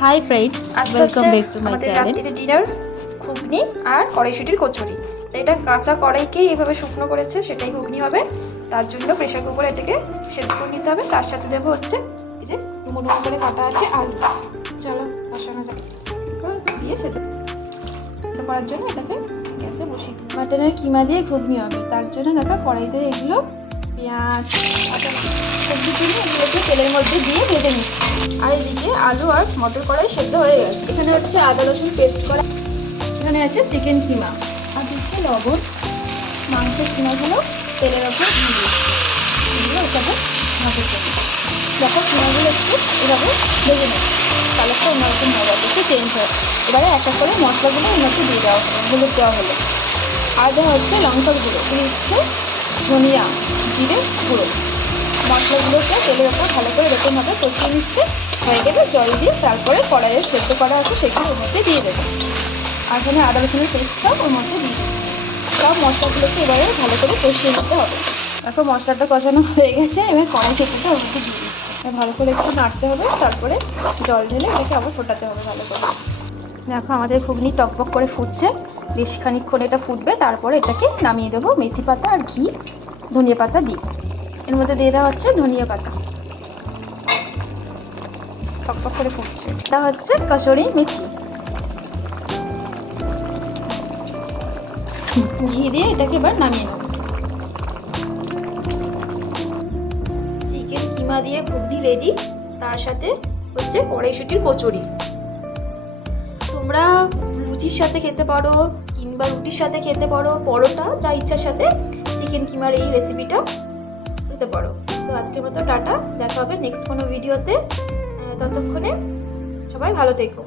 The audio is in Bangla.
Hi friend, welcome back to my channel. রাত্রিরে ডিনার ঘুগনি আর কড়াইশুটির কচুরি। তো এটা কাঁচা কড়াইকে এইভাবে শুকনো করেছে, সেটাই ঘুগনি হবে। তার জন্য প্রেশার কুকারে এটাকে সেদ্ধ করে নিতে হবে। তার সাথে দেবো হচ্ছে এই যে ডুমো ডুমো করে কাটা আছে আলু। চলো বসানো যাক, দিয়ে সেদ্ধ করার জন্য এটাকে গ্যাসে বসিয়ে দিই। মাটনের কিমা দিয়ে ঘুগনি হবে, তার জন্য দেখো কড়াইতে এগুলো পেঁয়াজ সবজি কিনে এগুলোকে তেলের মধ্যে দিয়ে ভেজে নিচ্ছি। আর এদিকে আলু আর মটর কড়াই সেদ্ধ হয়ে গেছে। এখানে হচ্ছে আদা রসুন পেস্ট করা, এখানে আছে চিকেন কিমা আর দিচ্ছে লবণ। মাংসের কিমাগুলো তেলের ওপর দিয়ে দিচ্ছি, এগুলো এটাকে ভাজা করবো। দেখো কিমাগুলো একটু এভাবে ভেজে নেব, কালারটা অন্যরকম হবে, একটু চেঞ্জ হয়। এবারে একটা করে মশলাগুলো এর মধ্যে দিয়ে দেওয়া হলো, হলুদ দেওয়া হলো, আর দেওয়া হচ্ছে লঙ্কার গুঁড়ো, হচ্ছে ধনিয়া জিরে গুঁড়ো। মশলাগুলোকে তেলের ওপর ভালো করে এরকমভাবে কষিয়ে নিচ্ছে। হয়ে গেলে জল দিয়ে তারপরে কড়াইয়ে সেদ্ধ করা আছে সেগুলো ওর মধ্যে দিয়ে দেবো। আর এখানে আদা রসুনের পেস্টটাও ওর মধ্যে দিয়ে দেবো। সব মশলাগুলোকে এবারে ভালো করে কষিয়ে নিতে হবে। এখন মশলাটা কষানো হয়ে গেছে, এবার কড়াই সেদ্ধটা ওর মধ্যে দিয়ে দিচ্ছে। ভালো করে একটু নাড়তে হবে, তারপরে জল ঢেলে এটাকে আবার ফোটাতে হবে ভালো করে। দেখো আমাদের ঘুগনি টকবক করে ফুটছে, বেশ খানিকক্ষণ এটা ফুটবে, তারপরে এটাকে নামিয়ে দেবো মেথি পাতা আর ঘি ধনিয়া পাতা দিয়ে। এর মধ্যে দিয়ে দেওয়া হচ্ছে ধনিয়া পাতা, টকবক করে ফুটছে। এটা হচ্ছে কসুরি মেথি, ঘি দিয়ে এটাকে এবার নামিয়ে নেব। চিকেন কিমা দিয়ে ঘুগনি রেডি। তার সাথে হচ্ছে কড়াইশুটির কচুরি। তোমরা লুচির সাথে খেতে পারো কিংবা রুটির সাথে খেতে পারো, পরোটা যা ইচ্ছার সাথে চিকেন কিমার এই রেসিপিটা খেতে পারো। তো আজকের মতো টাটা, দেখা হবে নেক্সট কোনো ভিডিওতে। ততক্ষণে সবাই ভালো থেকো।